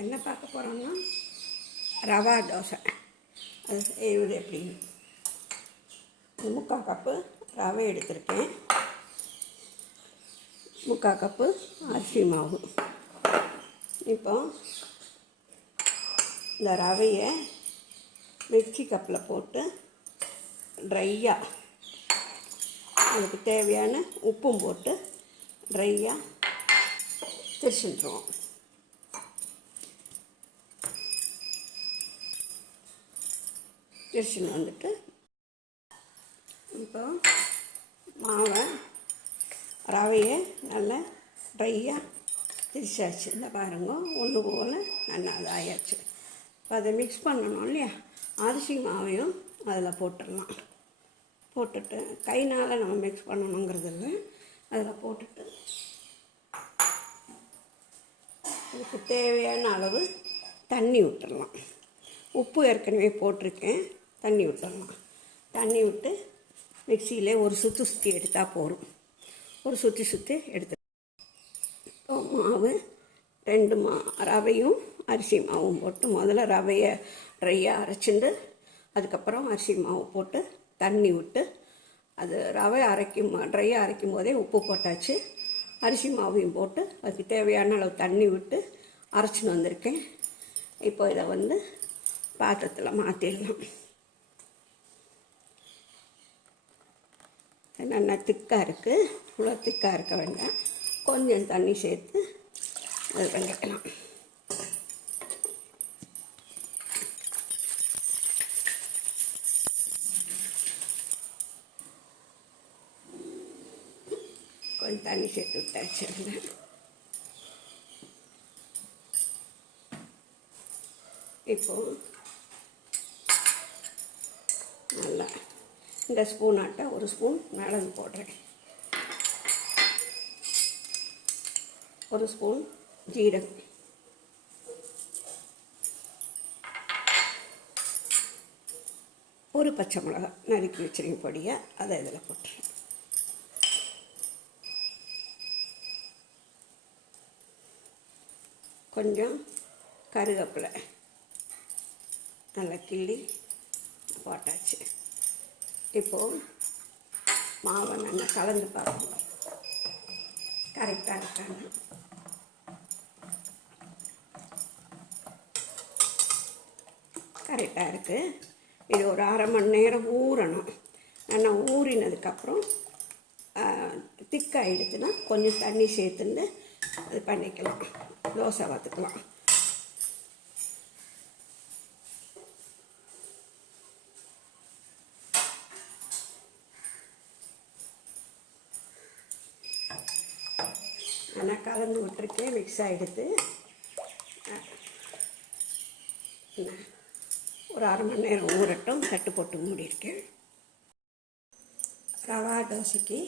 என்ன பார்க்க போகிறோம்னா ரவா தோசை. அது செய்வது எப்படின்னு 3/4 கப்பு ரவை எடுத்திருக்கேன். 3/4 கப்பு அரிசி மாவு. இப்போ இந்த ரவையை மிக்சி கப்பில் போட்டு ட்ரையாக அதுக்கு தேவையான உப்பும் போட்டு ட்ரையாக திரிச்சுட்டுருவோம். திரிச்சுன்னு வந்துட்டு இப்போ மாவை ரவையை நல்லா ட்ரையாக திரிச்சாச்சு. இந்த பாருங்க, ஒன்று போல் நல்லா அது ஆயாச்சு. இப்போ அதை மிக்ஸ் பண்ணணும் இல்லையா, அரிசி மாவையும் அதில் போட்டுடலாம். போட்டுட்டு கைனால் நம்ம மிக்ஸ் பண்ணணுங்கிறது இல்லை, அதில் போட்டுட்டு இதுக்கு தேவையான அளவு தண்ணி விட்டுடலாம். உப்பு ஏற்கனவே போட்டிருக்கேன், தண்ணி விட்டுடலாம். தண்ணி விட்டு மிக்சியில் ஒரு சுற்றி எடுத்தால் போதும். ஒரு சுற்றி எடுத்து மாவு 2 ரவையும் அரிசி மாவும் போட்டு முதல்ல ரவையை ட்ரையாக அரைச்சிட்டு அதுக்கப்புறம் அரிசி மாவு போட்டு தண்ணி விட்டு அது ரவை ட்ரையாக அரைக்கும் போதே உப்பு போட்டாச்சு. அரிசி மாவையும் போட்டு அதுக்கு தேவையான அளவு தண்ணி விட்டு அரைச்சின்னு வந்திருக்கேன். இப்போ இதை பாத்திரத்தில் மாற்றிடலாம். நல்லா திக்காக இருக்குது, இவ்வளோ திக்காக இருக்க வேண்டாம். கொஞ்சம் தண்ணி சேர்த்து அது பண்ணிக்கலாம். கொஞ்சம் தண்ணி சேர்த்து விட்டாச்சு. இப்போது நல்லா இந்த ஸ்பூன் ஆட்டை ஒரு ஸ்பூன் மிளகு போடுறேன், ஒரு ஸ்பூன் ஜீரகம், ஒரு பச்சை மிளகாய் நறுக்கி வச்சிருக்க பொடியை அதை இதில் போட்டுறேன். கொஞ்சம் கருவேப்பிலை நல்லா கிள்ளி போட்டாச்சு. இப்போது மாவை நல்லா கலந்து பார்க்கணும், கரெக்டாக இருக்காங்க. கரெக்டாக இருக்குது. இது ஒரு 1/2 மணி நேரம் ஊறணும். நல்லா ஊறினதுக்கப்புறம் திக்காகிடுச்சுன்னா கொஞ்சம் தண்ணி சேர்த்துன்னு அது பண்ணிக்கலாம், தோசை பார்த்துக்கலாம். ஆனால் கலந்து விட்டுருக்கேன், மிக்ஸ் ஆகிடுது. ஒரு 1/2 மணி நேரம் ஊறட்டும், தட்டு போட்டு மூடியிருக்கேன். ரவா தோசைக்கு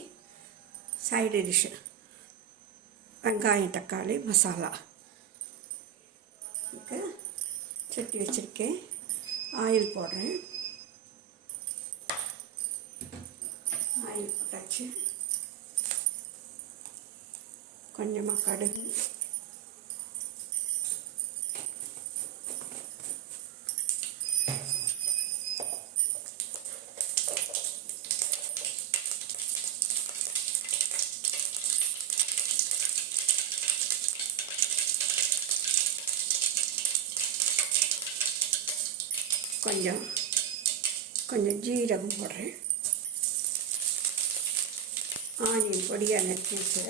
சைடு டிஷ்ஷு வெங்காயம் தக்காளி மசாலா. சட்டி வச்சுருக்கேன், ஆயில் போடுறேன். ஆயில் போட்டாச்சு. கொஞ்சமாக கடுகு, கொஞ்சம் ஜீரகம் போடுறேன். ஆனியன் பொடியாக நறுக்கி வச்சு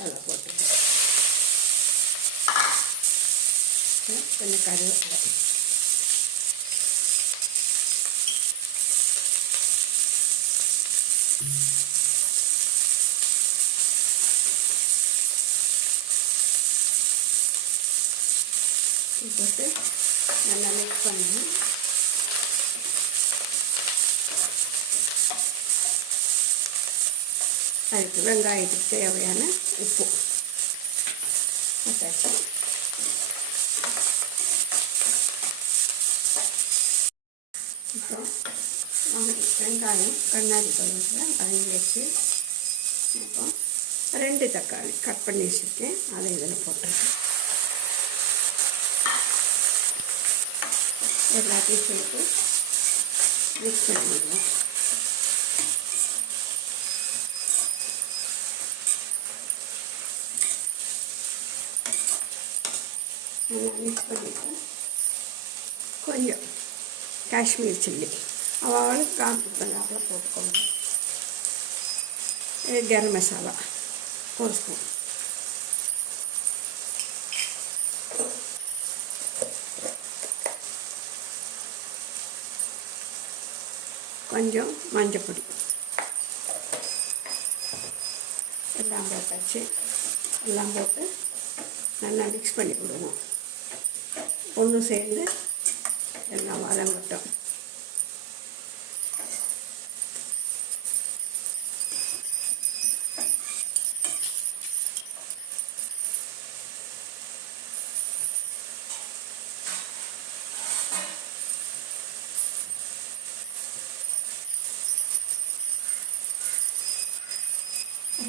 அதில் போட்டுருக்கேன். கொஞ்சம் கருவேப்பிலை, போட்டு நல்லா மிக்ஸ் பண்ணணும். அதுக்கு வெங்காயத்துக்கு தேவையான உப்பு போட்டாச்சு. அப்புறம் வெங்காயம் கண்ணாடி பழத்தில் வதங்கி வச்சு இப்போ 2 தக்காளி கட் பண்ணி வச்சுருக்கேன், அதை இதில் போட்டுருக்கேன். எல்லாத்தையும் சேர்த்து மிக்ஸ் பண்ணிடுவோம். நல்லா மிக்ஸ் பண்ணிவிட்டு கொஞ்சம் காஷ்மீர் சில்லி அவளுக்கு காமிப்பதாப்பில் போட்டுக்கோங்க. கரம் மசாலா 1 ஸ்பூன், கொஞ்சம் மஞ்சப்பொடி எல்லாம் போட்டாச்சு. எல்லாம் போட்டு நல்லா மிக்ஸ் பண்ணி விடுவோம். ஒன்று சேர்ந்து எல்லாம் வதங்கட்டும்.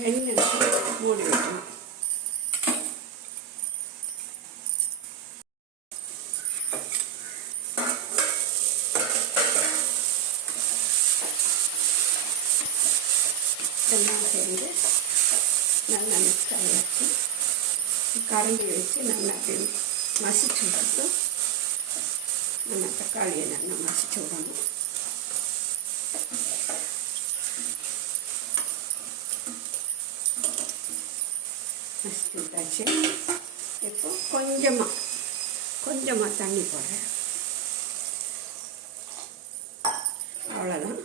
ரெண்டு நிமிஷம் மூடி வைக்கணும். எல்லாம் சேர்ந்து நல்லா மிக்ஸ் ஆகியாச்சு. கரண்டி வச்சு நல்லா அப்படி மசிச்சு விட்டுட்டு நம்ம தக்காளியை நல்லா மசிச்சு விடணும். மசிச்சு விட்டாச்சு. இப்போ கொஞ்சமாக தண்ணி போடுறேன். அவ்வளோதான்.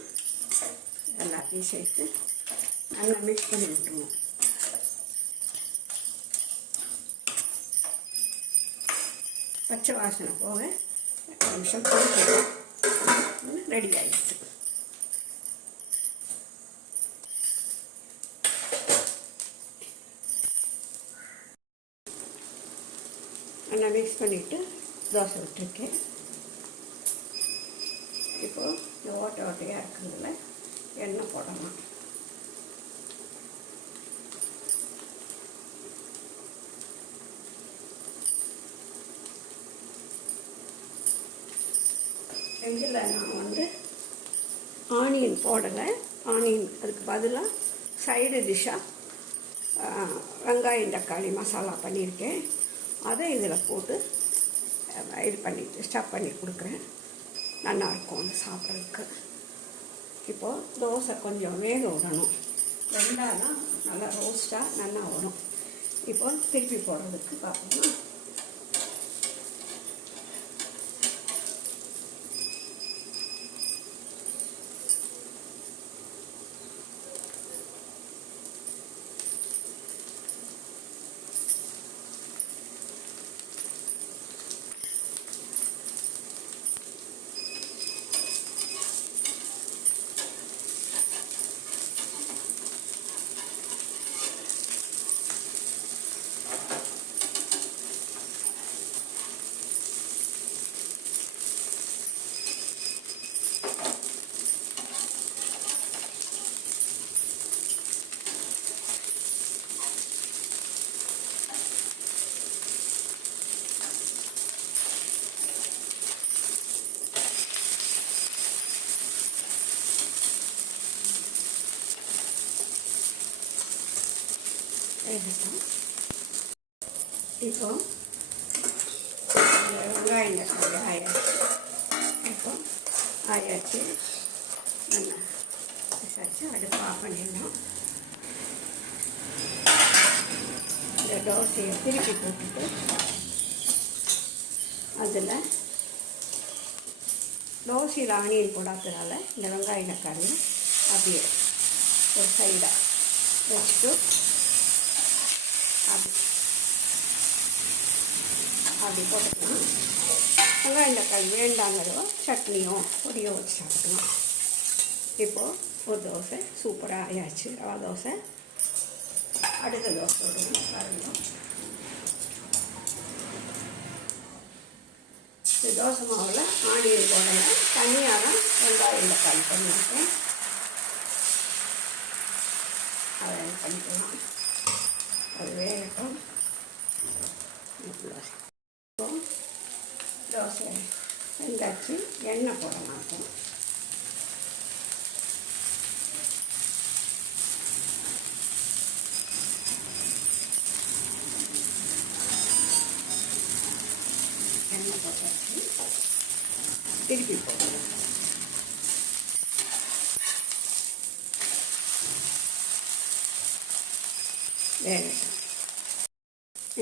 எல்லாத்தையும் சேர்த்து நல்லா மிக்ஸ் பண்ணி விட்டுருவோம். பச்சை வாசனை போக 2 நிமிஷம் கொதிக்கணும். ரெடி ஆகிடுச்சு. நல்லா மிக்ஸ் பண்ணிவிட்டு தோசை விட்டுருக்கேன். இப்போது இந்த ஓட்டையாக இருக்கிறதுல எண்ணெய் போடலாம். இதில் நான் ஆனியன் போடலை. ஆனியன் அதுக்கு பதிலாக சைடு டிஷ்ஷாக வெங்காயம் தக்காளி மசாலா பண்ணியிருக்கேன். அதை இதில் போட்டு இது பண்ணிட்டு ஸ்டஃப் பண்ணி கொடுக்குறேன். நல்லாயிருக்கும் அது சாப்பிட்றதுக்கு. இப்போது தோசை கொஞ்சம் வேக விடணும். வெந்தாதான் நல்லா ரோஸ்ட்டாக நல்லா வரும். இப்போ திருப்பி போடுறதுக்கு பார்ப்போம்னா இப்போ வெங்காயம் தக்காளி ஆயாச்சு. இப்போ ஆயாச்சு நல்லா வச்சாச்சு. அடுப்பு ஆஃப் பண்ணிடலாம். இந்த தோசையை திருப்பி போட்டுட்டு அதில் தோசையில் ஆனியன் போடாததால் இந்த வெங்காயம் தக்காளி அப்படியே ஒரு சைடாக வச்சுட்டு அப்படி போட்டுக்கலாம். வெங்காயம் தக்காளி வேண்டாங்கிறதோ சட்னியோ பொடியோ வச்சு சாப்பிட்டுக்கலாம். இப்போது ஒரு தோசை சூப்பராக ஆயாச்சு. ரவா தோசை. அடுத்த தோசை விடுவோம் பாருங்கள். இந்த தோசை மாவில் ஆனியன் போடலை, தனியாக தான் வெங்காயம் தக்காளி பண்ணியிருக்கேன். அதை பண்ணிக்கலாம். அது வேகட்டும். தோசை வெந்தாச்சு. எண்ணெய் போடலாம். இருக்கும் எண்ணெய் போட்டாச்சு. திருப்பி போடலாம். வேகட்டும்.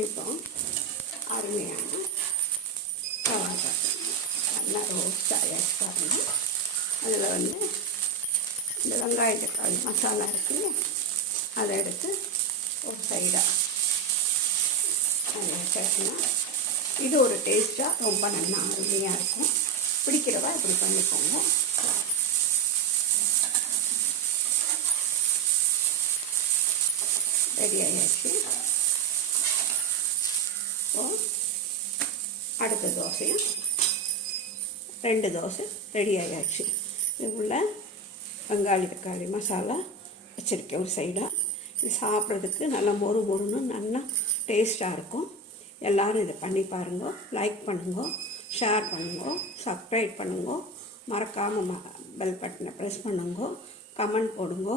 இப்போ அருமையான ரவா தோசை நல்லா ரோஸ்ட் ஆயாச்சு பாருங்கள். அதில் இந்த வெங்காய தக்காளி மசாலா இருக்குல்ல, அதை எடுத்து ஒரு சைடாக சேர்க்கணும். இது ஒரு டேஸ்ட்டாக ரொம்ப நல்லா அருமையாக இருக்கும். பிடிக்கிறவா இப்படி பண்ணிக்கோங்க. ரெடி ஆயாச்சு. அடுத்த தோசையும் 2 தோசை ரெடி ஆயாச்சு. இதுக்குள்ள வெங்காய தக்காளி மசாலா வச்சுருக்கேன் ஒரு சைடாக. இது சாப்பிட்றதுக்கு நல்லா மொறு மொறுன்னு நல்லா டேஸ்ட்டாக இருக்கும். எல்லோரும் இதை பண்ணி பாருங்க. லைக் பண்ணுங்க, ஷேர் பண்ணுங்க, சப்ஸ்கிரைப் பண்ணுங்க. மறக்காமல் பெல் பட்டனை ப்ரெஸ் பண்ணுங்க, கமெண்ட் போடுங்க.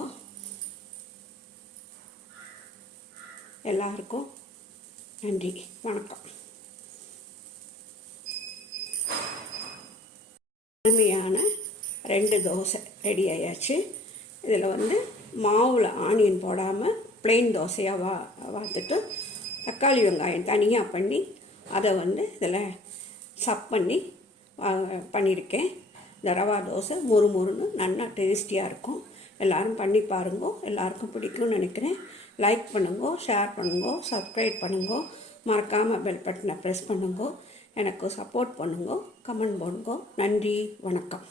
எல்லாருக்கும் நன்றி, வணக்கம். அருமையான 2 தோசை ரெடி ஆயாச்சு. இதில் மாவில் ஆனியன் போடாமல் ப்ளெயின் தோசையாக வார்த்துட்டு தக்காளி வெங்காயம் தனியாக பண்ணி அதை இதில் சப் பண்ணி பண்ணியிருக்கேன். இந்த ரவா தோசை மொறு மொறுன்னு நல்லா டேஸ்டியாக இருக்கும். எல்லோரும் பண்ணி பாருங்க. எல்லாருக்கும் பிடிக்கும்னு நினைக்கிறேன். லைக் பண்ணுங்க, ஷேர் பண்ணுங்க, சப்ஸ்கிரைப் பண்ணுங்க. மறக்காமல் பெல் பட்டனை ப்ரெஸ் பண்ணுங்க. எனக்கு சப்போர்ட் பண்ணுங்க, கமெண்ட் பண்ணுங்க. நன்றி, வணக்கம்.